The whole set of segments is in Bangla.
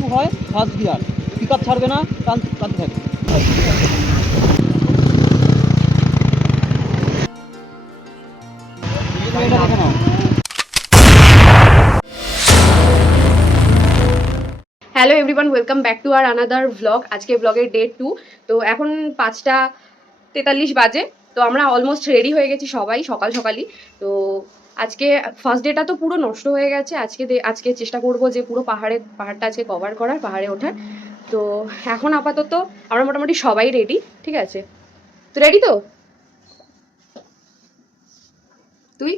একটু হয় ফার্স্ট গিয়ার, পিক আপ ছাড়বে না, টানতে থাকবে। এটা দেখে নাও। Hello everyone, welcome back to our another vlog. আজকে ব্লগের ডে 2। তো এখন 5টা 43 বাজে। তো আমরা অলমোস্ট রেডি হয়ে গেছি সবাই সকাল সকালই। তো আজকে ফার্স্ট ডেটা তো পুরো নষ্ট হয়ে গেছে। আজকে চেষ্টা করব যে পুরো পাহাড়টা আজকে কভার করার, পাহাড়ে ওঠার। তো এখন আপাতত আমরা মোটামুটি সবাই রেডি, ঠিক আছে? তো রেডি তো? তুই?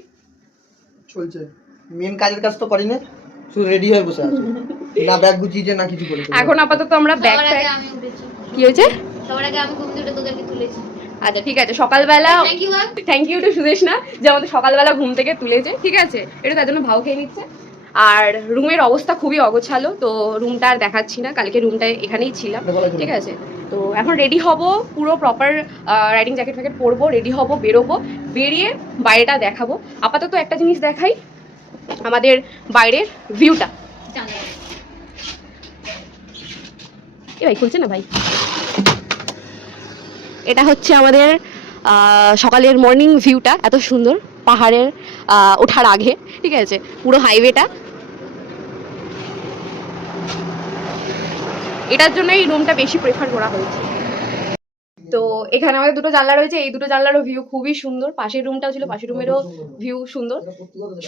চলছে, মেন কাজের কাজ তো করিনি, শুধু রেডি হয়ে বসে আছি। না ব্যাগ গুছিয়েছে না কিছু করেছে। এখন আপাতত আমরা ব্যাগ প্যাক। কি হয়েছে? সবার আগে আমি ঘুম থেকে উঠে তোদেরকে তুলেছি। আচ্ছা ঠিক আছে, সকালবেলা থ্যাংক ইউ টু সুদেশনা যে আমাদের সকালবেলা ঘুম থেকে তুলেছে, ঠিক আছে? এটা তার জন্য ভাও খেয়ে নিচ্ছে। আর রুমের অবস্থা খুবই অগোছালো, তো রুমটা আর দেখাচ্ছি না, কালকে রুমটা এখানেই ছিলাম, ঠিক আছে? তো এখন রেডি হব, পুরো প্রপার রাইডিং জ্যাকেট ফ্যাকেট পরবো, রেডি হব, বেরোবো, বেরিয়ে বাইরেটা দেখাবো। আপাতত একটা জিনিস দেখাই, আমাদের বাইরের ভিউটা। এ ভাই খুলছে না ভাই। এটা হচ্ছে আমাদের সকালের মর্নিং ভিউটা, এত সুন্দর পাহাড়ের ওঠার আগে, ঠিক আছে? পুরো হাইওয়েটা। এটার জন্য এই রুমটা বেশি প্রেফার করা হয়েছে। তো এখানে আমাদের দুটো জানলা রয়েছে, এই দুটো জানলারও ভিউ খুবই সুন্দর। পাশের রুমটাও ছিল, পাশের রুমেরও ভিউ সুন্দর।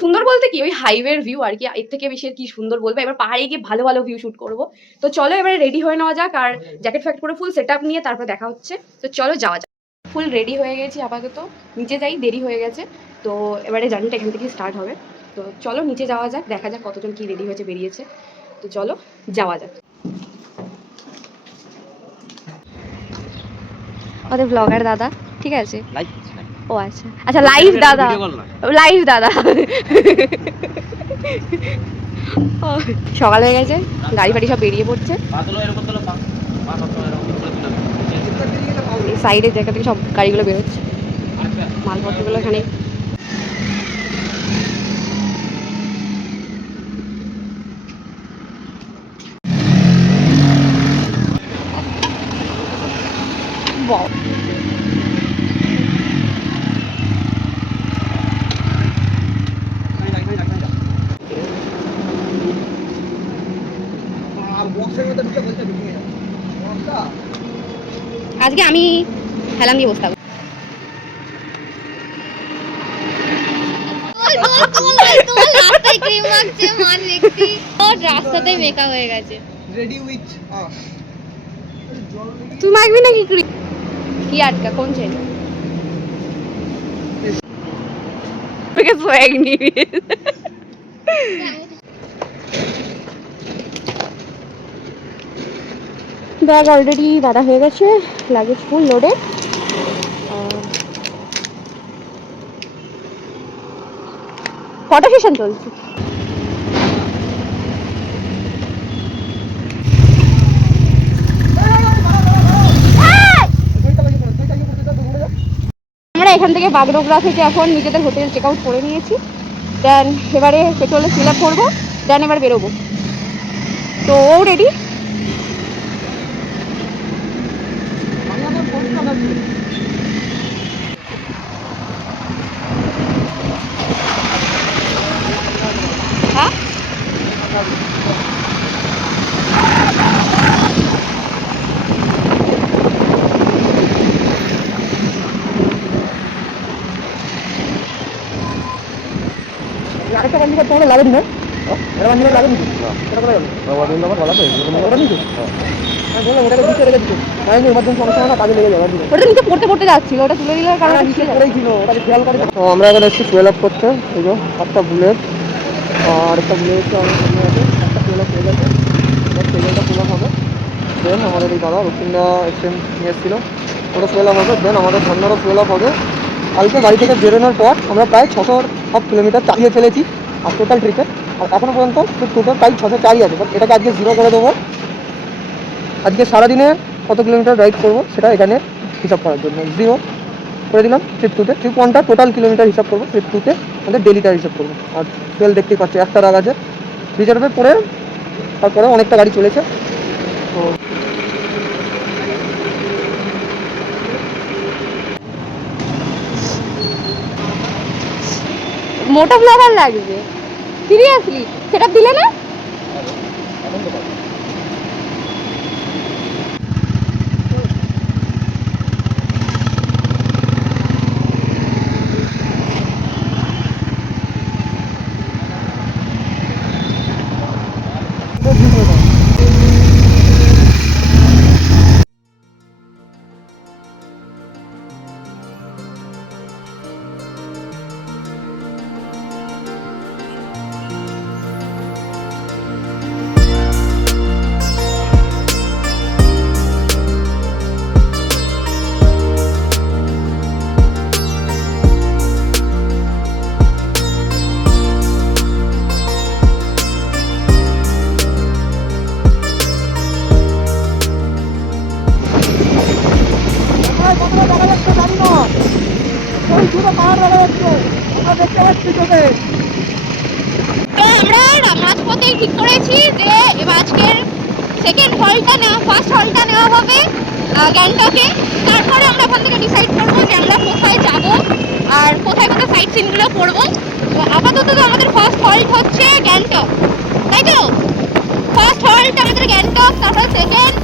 সুন্দর বলতে কি, ওই হাইওয়ের ভিউ আর কি, এর থেকে বেশি আর কি সুন্দর বলবো। এবার পাহাড়ে গিয়ে ভালো ভালো ভিউ শুট করবো। তো চলো এবারে রেডি হয়ে নেওয়া যাক, আর জ্যাকেট ফ্যাকেট করে ফুল সেট আপ নিয়ে তারপর দেখা হচ্ছে। তো চলো যাওয়া যাক। ফুল রেডি হয়ে গেছি আপাতত, নিচে যাই, দেরি হয়ে গেছে। তো এবারে জার্নিটা এখান থেকে স্টার্ট হবে। তো চলো নিচে যাওয়া যাক, দেখা যাক কতজন কি রেডি হয়েছে বেরিয়েছে। তো চলো যাওয়া যাক। আমাদের ব্লগার দাদা, ঠিক আছে? ও আচ্ছা আচ্ছা, লাইভ দাদা, লাইভ দাদা। সকাল হয়ে গেছে, গাড়ি ফাড়ি সব বেরিয়ে পড়ছে। সাইডের জায়গা থেকে সব গাড়িগুলো বেরোচ্ছে, মালপত্রগুলো এখানে। Wow. আজকে আমি হেলাম দিয়ে বসতাম। রাস্তাতেই মেকআপ হয়ে গেছে। রেডি উইথ তুই মাখবি নাকি ক্রিম? কি আটকা কোন চেন? Because swag নিবি। ব্যাগ অলরেডি বাঁধা হয়ে গেছে, লাগেজ ফুল লোডে। ফটো সেশন চলছে। আমরা এখান থেকে বাগডোগরা থেকে এখন নিজেদের হোটেল চেক আউট করে নিয়েছি। দেন এবারে পেট্রোলে ফিল আপ করবো, দেন এবার বেরোবো। তো ও রেডি। হ্যাঁ আরেকটা বান্ডি করতে হলে লাগে না, এটা বান্ডি লাগে না, এটা করে যাবে বাবা দিন নাম্বার বলা তো ওটা নিচে। হ্যাঁ বললাম ওটাকে দিতে রেখে দিতে, মানে ইমার্জেন্সি সমস্যা না, কাজে লেগে যাবে। ওটা নিচে পড়তে পড়তে যাচ্ছিল, ওটা তুলে দিলে কারণ নিচে পড়েই ছিল, ওটাকে খেয়াল করে। তো আমরা এখন এসেছি ফুয়েল আপ করতে। এই যে একটা বুলেট আর একটা বুলেট আমাদের সামনে আছে, একটা ফুয়েল আপ হয়ে গেছে, এবার সেকেন্ডটা ফুল আপ হবে। দেন আমাদের এই দাদা রুটিনটা এক্সচেঞ্জ নিয়ে এসেছিলো, ওটা ফুয়েল আপ হবে। দেন আমাদের ঠান্ডারও ফুয়েল আপ হবে। কালকে বাড়ি থেকে বেরোনোর পর আমরা প্রায় 600 কিলোমিটার চালিয়ে ফেলেছি আর টোটাল ট্রিপে। আর এখনও পর্যন্ত টোটাল প্রায় 604 আছে, বাট এটাকে আজকে 0 করে দেবো। আজকে সারাদিনে কত কিলোমিটার রাইড করবো সেটা এখানে হিসাব করার জন্য 0 করে দিলাম। ট্রিপ 2তে, ট্রিপ 1টা টোটাল কিলোমিটার হিসাব করবো, ট্রিপ 2তে আমাদের ডেলিটা হিসাব করবো। আর ফুয়েল দেখতেই পাচ্ছি একটা রাগ আছে রিজার্ভে পরে তারপরে অনেকটা গাড়ি চলেছে। তো মোটো ব্লগার লাগবে সিরিয়াসলি, সেটা দিলে না? দেখা যাচ্ছে জানি না, ওই দুটো পাহাড় দেখা যাচ্ছে, আমরা দেখতে পাচ্ছি চোখে। তো আমরা মাঝপথেই ঠিক করেছি যে এবার আজকের সেকেন্ড হলটা নেওয়া, ফার্স্ট হলটা নেওয়া হবে গ্যাংটকে। তারপরে আমরা ওখান থেকে ডিসাইড করবো যে আমরা কোথায় যাব আর কোথায় কোথায় সাইট সিনগুলো করবো। তো আপাতত তো আমাদের ফার্স্ট হল্ট হচ্ছে গ্যাংটক, তাই তো? ফার্স্ট হল্ট আমাদের গ্যাংটক, তারপরে সেকেন্ড,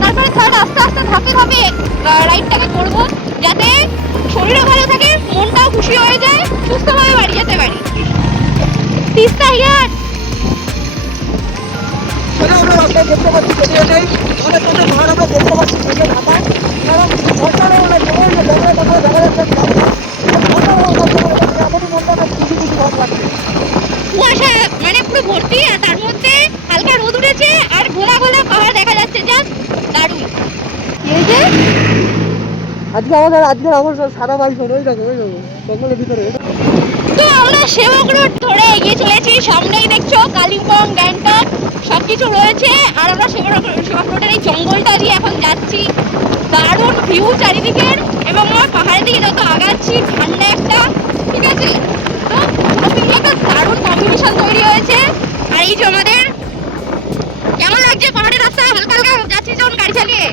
তারপরে থার্ড। আস্তে আস্তে ধাপে ধাপে রাইডটাকে করবো, যাতে শরীরও ভালো থাকে, মনটাও খুশি হয়ে যায়, সুস্থভাবে বাড়ি যেতে পারি। তিস্তা ইয়ার আমরা রাস্তায় দেখতে পাচ্ছি বেরিয়ে নেই, অনেক অনেক পাহাড় আমরা দেখতে পাচ্ছি বেরিয়ে ঢাকা, কারণ অসাধারণ লাগছে। ওই যে জঙ্গলের কোথাও দেখা যাচ্ছে এখনই মনটা অনেক খুশি খুশি ভাব লাগছে। কুয়াশা মানে পুরো ভর্তি, আর তার মধ্যে হালকা রোদ উঠেছে আর ঘোলা ঘোলা পাহাড় দেখা যাচ্ছে, জাস্ট দারুণ। এই যে আজকে আমার সারা বাড়ি শোনো, ওই দেখো জঙ্গলের ভিতরে। তো আমরা সেবক রোড ধরে এগিয়ে চলেছি, সামনেই দেখছো কালিম্পং, গ্যাংটক সবকিছু রয়েছে। আর আমরা সেবক রোডের এই জঙ্গলটা দিয়ে এখন যাচ্ছি, দারুণ ভিউ চারিদিকের, এবং আমরা পাহাড়ের দিকে যত আগাচ্ছি ঠান্ডা একটা, ঠিক আছে? তো একটা দারুণ কম্বিনেশন তৈরি হয়েছে। আর এই যে আমাদের কেমন লাগছে পাহাড়ের রাস্তায় হালকা হালকা যাচ্ছি যখন গাড়ি চালিয়ে,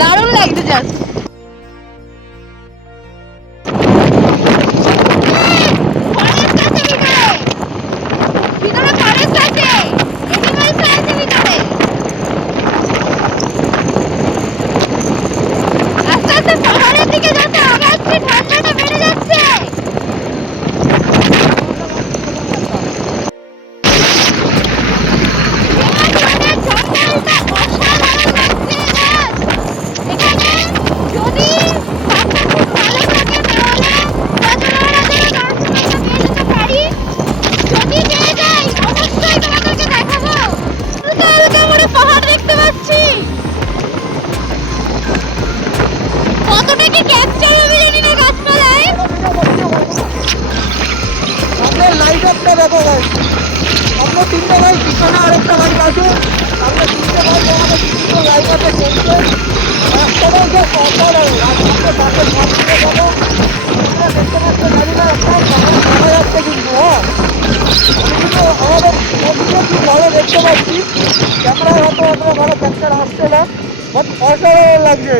দারুণ লাগছে জাস্ট। দেখো ভাই, আমরা তিনটে ভাই, পিছনে আরেকটা বাইক আছে, আমরা তিনটে ভাই আমাদের তিনটে লাইট আছে চলছে। একটা বলছে অসাধারণ, রাস্তাতে বাসের মাঠ থেকে যাবো, আমরা দেখতে পাচ্ছি গাড়ি না একটা দেখা যাচ্ছে কিন্তু। আমি কিন্তু আমাদের নদীকে খুব ভালো দেখতে পাচ্ছি, ক্যামেরায় হয়তো আমরা ভালো ক্যাপচার আসছে না, বাট অসাধারণ লাগছে।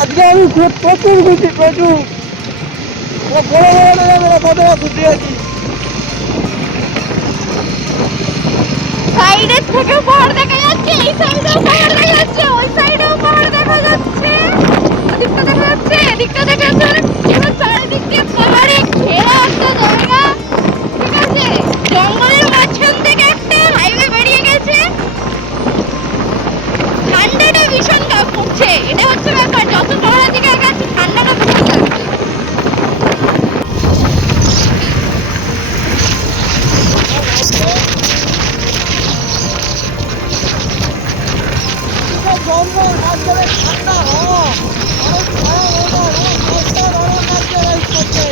আজকে আমি প্রচুর খুশি, প্রচুর বড় বড় কতটা খুশি আছি। সাইডের থেকেও পাহাড় দেখা যাচ্ছে, এই সাইডেও পাহাড় দেখা যাচ্ছে, ওই সাইডেও পাহাড় দেখা যাচ্ছে, ওদিকটা দেখা যাচ্ছে, এদিকটা দেখা যাচ্ছে, পুরো চারিদিক দিয়ে পাহাড়ে ঘেরা একটা জায়গা, ঠিক আছে? জঙ্গলের মাঝখান থেকে একটা হাইওয়ে বেরিয়ে গেছে, ঠান্ডাটা ভীষণ পড়ছে, এটা হচ্ছে ব্যাপার। যত পাহাড়ের দিকে আগাচ্ছি ঠান্ডাটা বেশি লাগছে। জঙ্গল রাজ্যের ঠান্ডা হাওয়া, অনেক ভালো লাগছে রাইড করতে।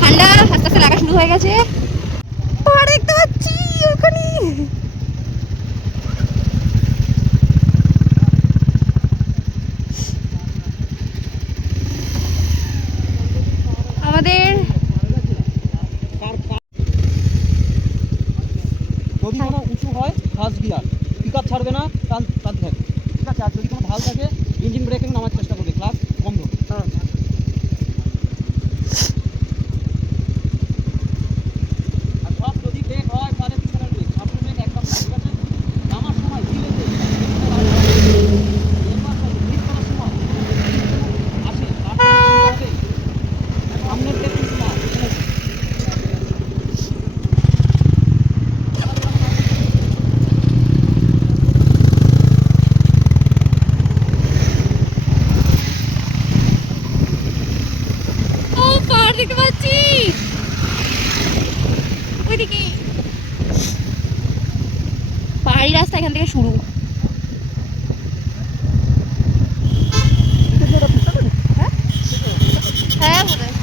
ঠান্ডা আস্তে আস্তে লাগা শুরু হয়ে গেছে। পাহাড় দেখতে পাচ্ছি ওখানে। আমাদের যদি কোনো উঁচু হয় ফার্স্ট গিয়ার, পিক আপ ছাড়বে না, টানতে থাকবে, ঠিক আছে? আর যদি কোনো ঢাল থাকে ইঞ্জিন ব্রেকিং নামার চেষ্টা করবে, ক্লাস বন্ধ। আর সব যদি ব্রেক হয় তাহলে পিছনের ব্রেক, সামনের ব্রেক একদম না, ঠিক আছে? নামার সময় ধীরে ধীরে ব্রেক করার সময় আসে, হবে সামনের ব্রেক কিন্তু না, পিছনের ব্রেক। ও পাহাড় দেখতে পাচ্ছি ওইদিকে। পাহাড়ি রাস্তা এখান থেকে শুরু। হ্যাঁ বোধ হয়।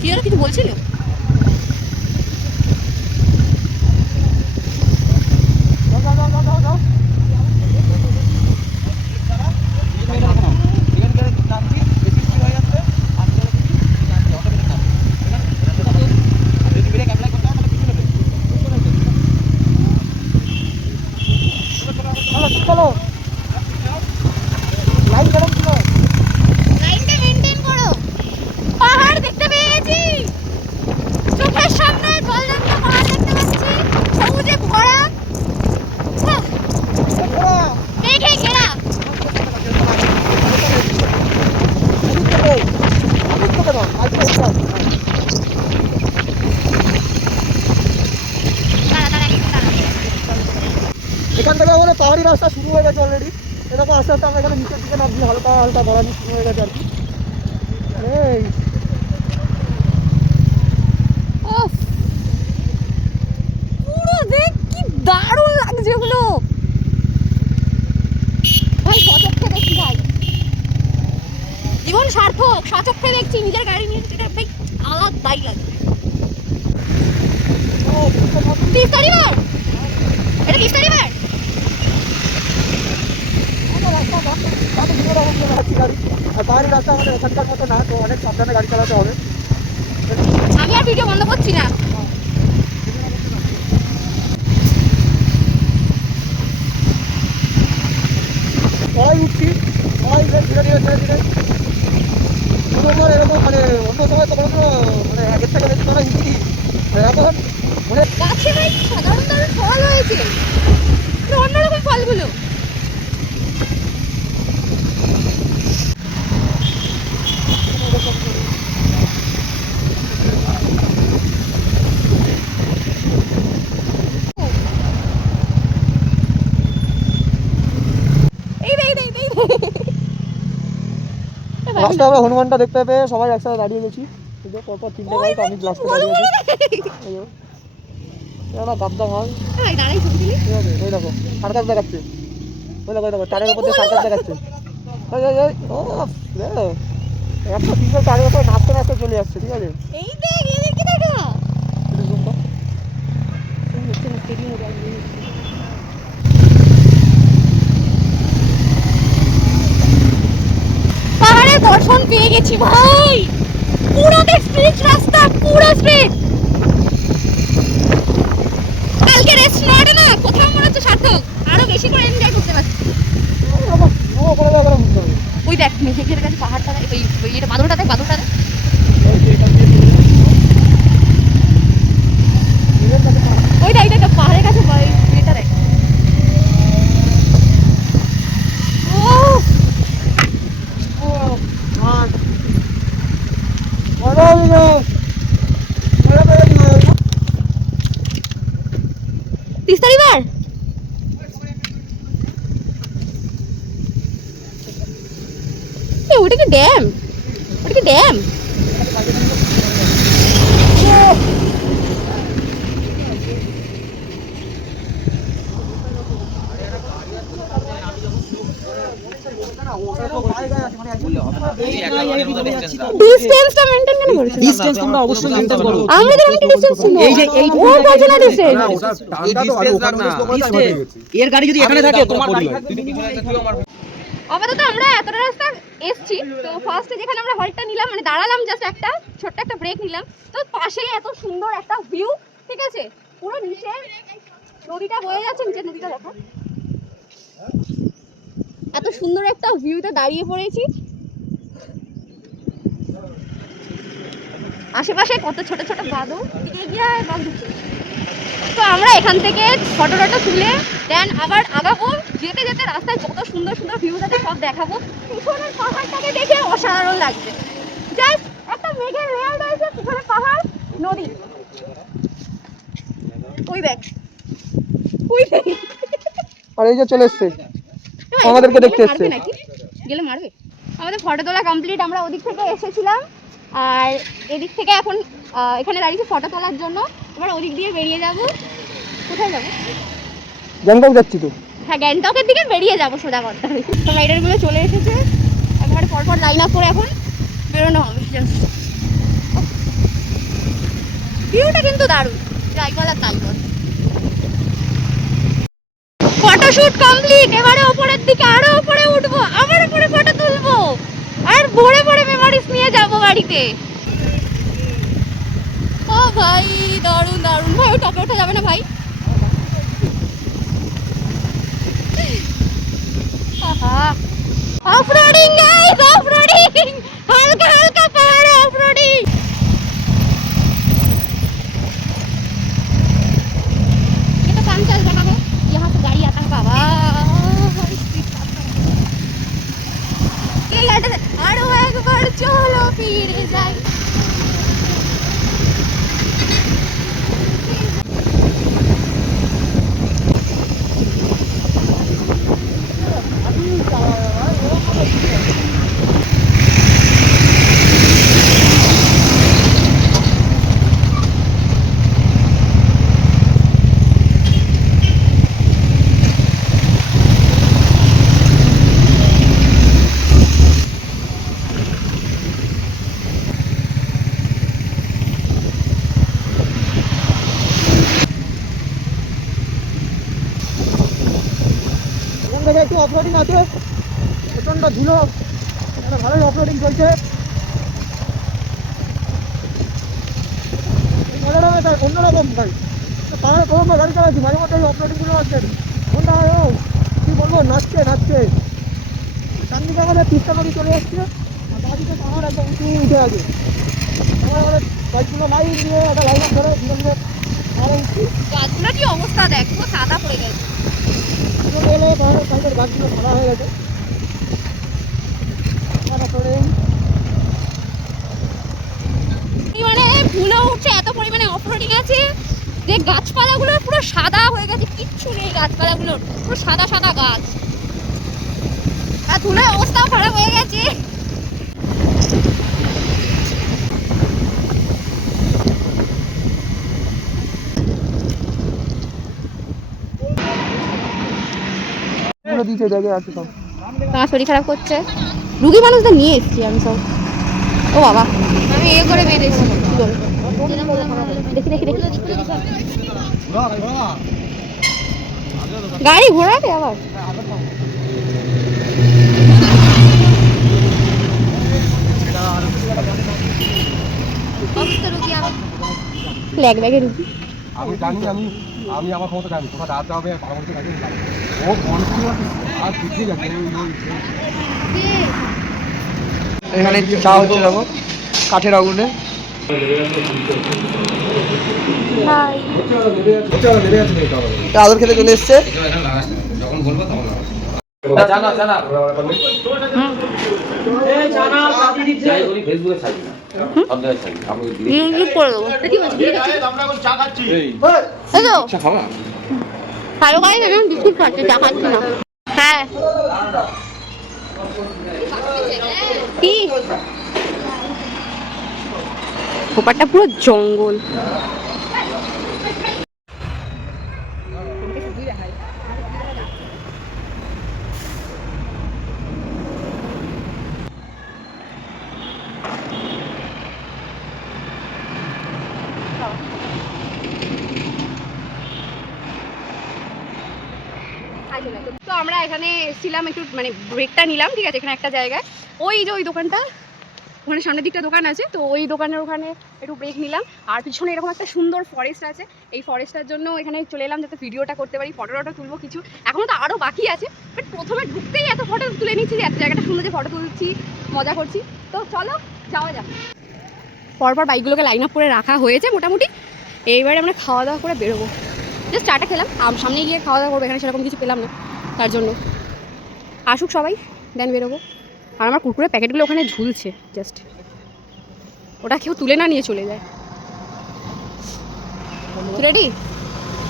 কি আর কিছু বলছিল? চলো লাইন গরম ছিল। লাইনটা মেইনটেইন করো। পাহাড় দেখতে পেয়েছি, চোখের সামনে জলজন্ত পাহাড় দেখতে পাচ্ছি, সবুজে ভরা, মেঘে ঘেরা। দাঁড়া দাঁড়া একটু দাঁড়া। এখান থেকে আমাদের পাহাড়ি রাস্তা শুরু হয়ে গেছে অলরেডি। এরকম আস্তে আস্তে আমরা এখানে নিচের দিকে নামছি, হালকা হালকা বাড়ানো শুরু হয়ে গেছে আর কি। এই উফ, পুরো দেখ কি দারুণ লাগছে ওগুলো। ভাই সচক্ষে দেখছি ভাই, জীবন সার্থক, সচক্ষে দেখছি নিজের গাড়ি নিয়ে, সেটা ভাই আলাদাই লাগছে। তিস্তা রিভার, এটা তিস্তা রিভার। আর পাহাড়ি রাস্তা আমাদের এখানকার মতো না, তো অনেক সাবধানে গাড়ি চালাতে হবে। আমি আর ভিডিও বন্ধ করছি না। সবাই উঠছি, সবাই ধীরে ধীরে ধীরে ধীরে এরকম মানে অন্য সময় তো কোনো মানে আগের থেকে বেশি সবাই উঠছি এখন মানে গাছে ভাই সাধারণ ধরনের ফল হয়েছে, অন্যরকম ফলগুলো। লাস্টে আমরা হনুমানটা দেখতে পেয়ে সবাই একসাথে দাঁড়িয়ে গেছি। পরপর তিনটে বাইক, আমি লাস্টে দাঁড়িয়ে আছি। এটা গাবদা মাল, ঠিক আছে? ওই দেখো সার্কাস দেখাচ্ছে, ওই দেখো, ওই দেখো টারের উপর দিয়ে সার্কাস দেখাচ্ছে। ও একটা সিঙ্গেল টারের উপর নাচতে নাচতে চলে আসছে, ঠিক আছে? এই দেখ, এই দেখ, কি দেখা? এটা zoom কর। পাহাড়ের দর্শন পেয়ে গেছি ভাই, পুরোটা স্ট্রিট রাস্তা, পুরো স্ট্রিট। কালকে রেস্ট নেওয়াটা না কোথাও মনে হচ্ছে সার্থক, আরো বেশি করে এনজয় করতে পারছি। ওই দেখ মেঘের কাছে পাহাড়টা, ওই এটা বাদলটা দেখ, বাদলটা দেখ। ওইটা এইটা দেখ, পাহাড়ের কাছে এটা দেখ। তিস্তা রিভার, ওটা কি ড্যাম? ওটা কি ড্যাম? ডিসটেন্সটা মেইনটেইন কেন করছো? ডিসটেন্স তোমরা অবশ্যই মেইনটেইন করো। আমাদের অনেক ডিসটেন্স ছিল। এই যে এই ওর কাছে না ডিসটেন্স। এর গাড়ি যদি এখানে থাকে তোমার গাড়ি থাকবে। আপাতত আমরা এতটা রাস্তা এসছি, তো ফার্স্টে যেখানে আমরা হল্টটা নিলাম, মানে দাঁড়ালাম, জাস্ট একটা ছোট্ট একটা ব্রেক নিলাম, তো পাশেই এত সুন্দর একটা ভিউ, ঠিক আছে, পুরো নিচে নদীটা বয়ে যাচ্ছে, নিচের নদীটা দেখো, এত সুন্দর একটা ভিউতে দাঁড়িয়ে পড়েছি। আশেপাশে কত ছোট ছোট বাঁধও, দিকে গিয়ে বাঁধ ঢুকছে। তো আমরা এখান থেকে ফটো টটো তুলে দেন আবার আগাবো, যেতে যেতে রাস্তায় যত সুন্দর সুন্দর ভিউজ আছে সব দেখাবো। পিছনের পাহাড়টাকে দেখে অসাধারণ লাগছে, জাস্ট একটা মেঘের লেয়ার রয়েছে, পিছনে পাহাড়, নদী, ওই দেখ, ওই দেখ। আর এই যে চলে এসছে, আমাদেরকে দেখতে এসছে। মারবে নাকি? গেলে মারবে। আমাদের ফটো তোলা কমপ্লিট, আমরা ওদিক থেকে এসেছিলাম আর এদিক থেকে এখন এখানে দাঁড়িয়েছি ফটো তোলার জন্য। এবার ওদিক দিয়ে বেরিয়ে যাব। কোথায় যাবো? গ্যাংটক যাচ্ছি তো। হ্যাঁ, গ্যাংটকের দিকে বেরিয়ে যাবো সোজা কথা। তো রাইডারগুলো চলে এসেছে, একবারে পরপর লাইন আপ করে এখন বেরোনো হবে। ভিউটা কিন্তু দারুণ, যাই বল আর তাই বল। ফটোশুট কমপ্লিট, এবারে উপরের দিকে আরো উপরে উঠবো, আবার উপরে ফটো তুলবো আর ভরে ভরে মেমোরিজ নিয়ে যাবো বাড়িতে। ও ভাই দারুণ দারুণ। ভাই ওই টপে ওঠা যাবে না ভাই? অফরোডিং গাইস, অফরোডিং, হালকা হালকা পাহাড়ে অফরোডিং। ये तो काम चल रहा है, यहाँ से गाड़ी आता है बाबा। ये गाड़ी आरो एक बार चलो फिर जाए। এখান থেকে একটু অফরোডিং আছে, প্রচণ্ড ধুলো, একটা ভালোই অফরোডিং চলছে। মজাটা বেশ অন্যরকম ভাই, পাহাড়ে প্রথম গাড়ি চালাচ্ছি, মাঝে মধ্যে এই অফরোডিংগুলো আছে, কোনটা কী বলবো, নাচছে নাচছে। ডান দিকে আমাদের তিস্তা নদী চলে যাচ্ছে, আর বাঁ দিকে পাহাড় একদম উঁচু উঠে আছে। আমাদের বাইকগুলো লাইন দিয়ে একটা লাইন ধরে ধীরে ধীরে পাহাড়ে উঠছি। গাছগুলো কি অবস্থা দেখ, পুরো সাদা পড়ে গেছে। এলে পাহাড়ের সাইডের গাছগুলো সাদা হয়ে গেছে। মানে ধুলো উঠছে, এত পরিমাণে অফরোডিং আছে যে গাছপালাগুলো পুরো সাদা হয়ে গেছে, কিচ্ছু নেই গাছপালাগুলো, পুরো সাদা সাদা গাছ, আর ধুলোর অবস্থাও খারাপ হয়ে গেছে। দিয়েছে জায়গায় আছে সব। তোমার শরীর খারাপ করছে, রুগী মানুষদের নিয়ে এসছি আমি সব। ও বাবা, আমি এ করে বেঁধেছি, দেখি দেখি দেখি, গাড়ি ঘোরাবে আবার। লেগ ব্যাগে রুগী। আমি জানি, আমি আমার ক্ষমতা জানি, তোমার দাঁড়াতে হবে, ভালো করে ও কন্টিনিউয়াস আর পিছিয়ে যাচ্ছে। এখানে চা হচ্ছে, দেখো কাঠের আগুনে। আদর খেতে চলে এসছে। হ্যাঁ কি খোপাটা পুরো জঙ্গল। তো আমরা এখানে এসেছিলাম একটু মানে ব্রেকটা নিলাম, ঠিক আছে, এখানে একটা জায়গায় ওই যে ওই দোকানটা, ওখানে সামনের দিকটা দোকান আছে, তো ওই দোকানের ওখানে একটু ব্রেক নিলাম। আর পিছনে এরকম একটা সুন্দর ফরেস্ট আছে, এই ফরেস্টটার জন্য এখানে চলে এলাম যাতে ভিডিওটা করতে পারি, ফটো তুলবো কিছু। এখনও তো আরও বাকি আছে, বাট প্রথমে ঢুকতেই এত ফটো তুলে নিচ্ছি যে এত জায়গাটা সুন্দর যে ফটো তুলছি, মজা করছি। তো চলো যাওয়া যাক। পরপর বাইকগুলোকে লাইন আপ করে রাখা হয়েছে মোটামুটি। এইবারে আমরা খাওয়া দাওয়া করে বেরোবো। জাস্ট চাটা খেলাম, সামনে গিয়ে খাওয়া দাওয়া করবো, এখানে সেরকম কিছু পেলাম না, তার জন্য আসুক সবাই দেন বেরোবো। আর আমার কুরকুরের প্যাকেটগুলো ওখানে ঝুলছে, জাস্ট ওটা কেউ তুলে না নিয়ে চলে যায়। রেডি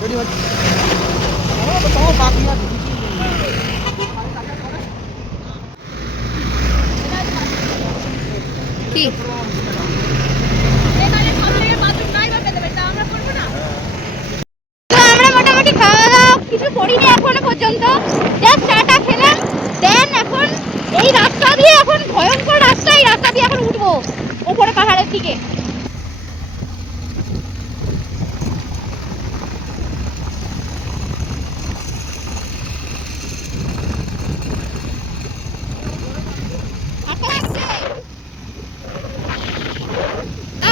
রেডি হচ্ছে তোমার বাকি আছে কি আমরা মোটামুটি খাওয়া দাওয়া কিছু করিনি এখনো পর্যন্ত, জাস্ট চাটা খেলাম। দেন এখন এই রাস্তা দিয়ে, এখন ভয়ঙ্কর রাস্তা, এই রাস্তা দিয়ে এখন উঠবো ওপরে পাহাড়ের দিকে।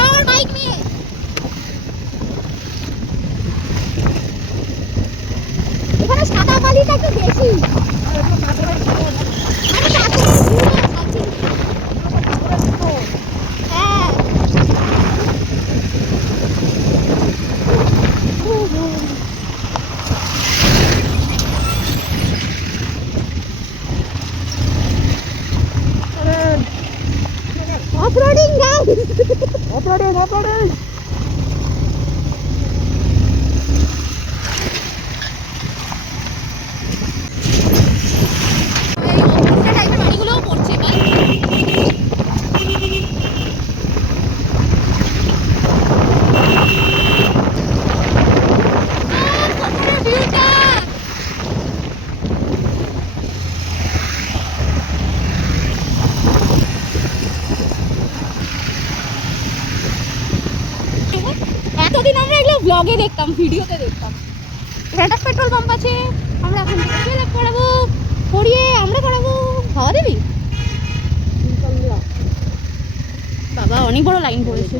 আর বাইক নিয়ে এখানে সাদা বালিটা একটু বেশি। হ্যাঁ অফরোডিং গাইস, অফরোডিং। বাড়িগুলোও পড়ছে এতদিন আমরা এগুলো ব্লগে দেখতাম, ভিডিওতে দেখতাম। এখানে একটা পেট্রোল পাম্প আছে, আমরা এখন থেকে তেল করাবো, করিয়ে আমরা করাবো। খাওয়া দেবি বাবা, অনেক বড় লাইন পড়েছে।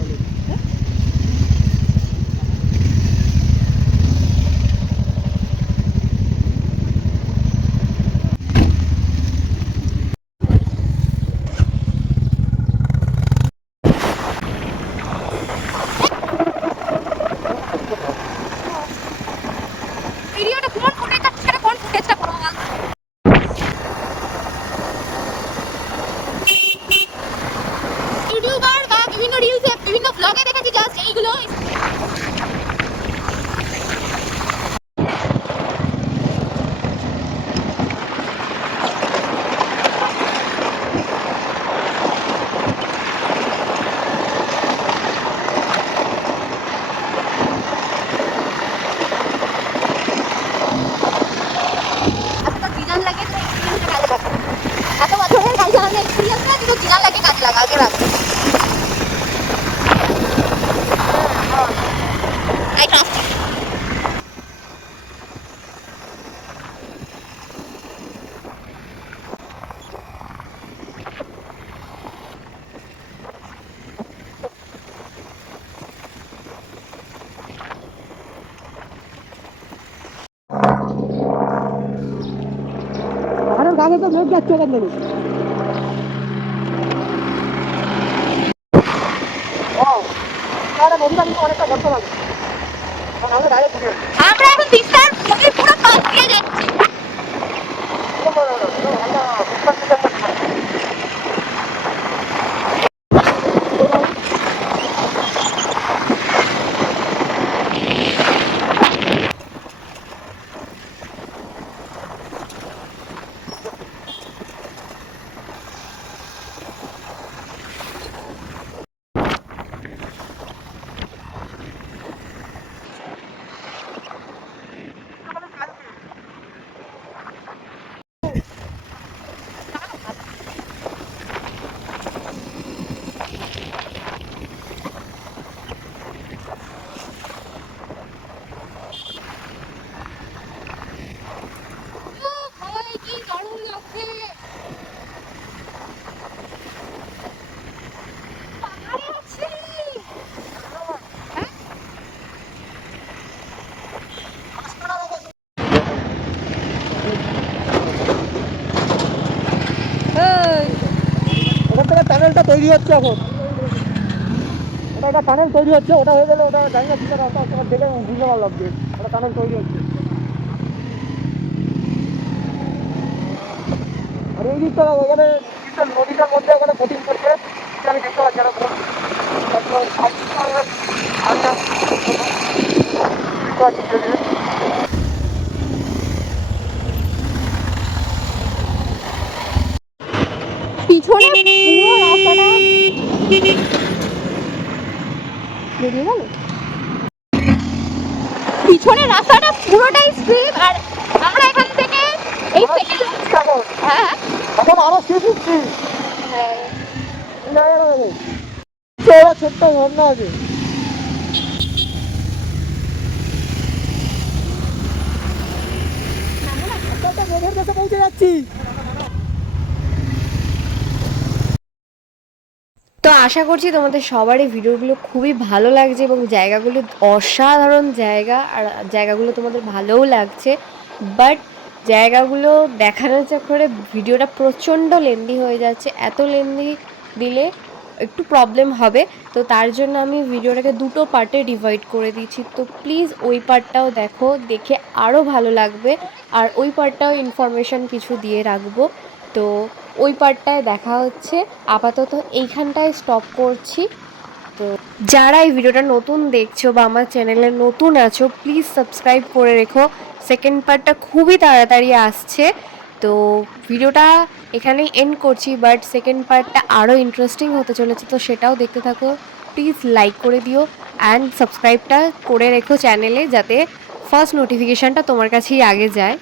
ভিডিওটা কোন ফুটেজটা, সেটা কোন ফুটেজটা করবো বল? ইউটিউবার বা বিভিন্ন রিলসে বিভিন্ন ব্লগে দেখেছি জাস্ট এইগুলো। ডিজাইন লাগে তো এক্সপিরিয়েন্সটা কাজে লাগে। এত বছরের গাড়ি চালানোর এক্সপিরিয়েন্স না, কিন্তু ডিজাইন লাগে কাজে লাগা আগে রাখবে। I trust you. আরে গাড়ি তো লোক যাচ্ছে ওখান থেকে। নদীটা কিন্তু অনেকটা গর্ত লাগে, আমরা ডাইরেক্ট ঢুকে আমরা এখন তিস্তার নদীর পুরো পাশ দিয়ে যাচ্ছি। তৈরি হচ্ছে এখন, ওটা একটা টানেল তৈরি হচ্ছে, ওটা হয়ে গেলে ওটা জানি না ভিতরে রাস্তা তোমার দেখে বুঝতে পারলাম যে ওটা টানেল তৈরি হচ্ছে। আর এই দিকটা ওখানে নদীটার মধ্যে ওখানে বোটিং করছে, সেটা আমি দেখতে পাচ্ছি। পিছনে পুরো রাস্তাটা বেরিয়ে গেল, পিছনের রাস্তাটা পুরোটাই স্ট্রিপ। আর আমরা এখান থেকে এই সেকেন্ড, হ্যাঁ এখন আরো শিখছি, হ্যাঁ ছোট্ট ঝর্ণা আছে। মেঘের কাছে পৌঁছে যাচ্ছি। তো আশা করছি তোমাদের সবারই ভিডিওগুলো খুবই ভালো লাগছে এবং জায়গাগুলো অসাধারণ জায়গা, আর জায়গাগুলো তোমাদের ভালোও লাগছে। বাট জায়গাগুলো দেখানোর চক্করে ভিডিওটা প্রচণ্ড লেন্দি হয়ে যাচ্ছে, এত লেন্দি দিলে একটু প্রবলেম হবে। তো তার জন্য আমি ভিডিওটাকে দুটো পার্টে ডিভাইড করে দিচ্ছি। তো প্লিজ ওই পার্টটাও দেখো, দেখে আরও ভালো লাগবে। আর ওই পার্টটাও ইনফরমেশান কিছু দিয়ে রাখবো। তো ওই পার্টটায় দেখা হচ্ছে। আপাতত এইখানটায় স্টপ করছি। তো যারা এই ভিডিওটা নতুন দেখছো বা আমার চ্যানেলে নতুন আছো, প্লিজ সাবস্ক্রাইব করে রেখো। সেকেন্ড পার্টটা খুবই তাড়াতাড়ি আসছে। তো ভিডিওটা এখানেই এন্ড করছি, বাট সেকেন্ড পার্টটা আরও ইন্টারেস্টিং হতে চলেছে, তো সেটাও দেখতে থাকো। প্লিজ লাইক করে দিও অ্যান্ড সাবস্ক্রাইবটা করে রেখো চ্যানেলে, যাতে ফার্স্ট নোটিফিকেশানটা তোমার কাছেই আগে যায়।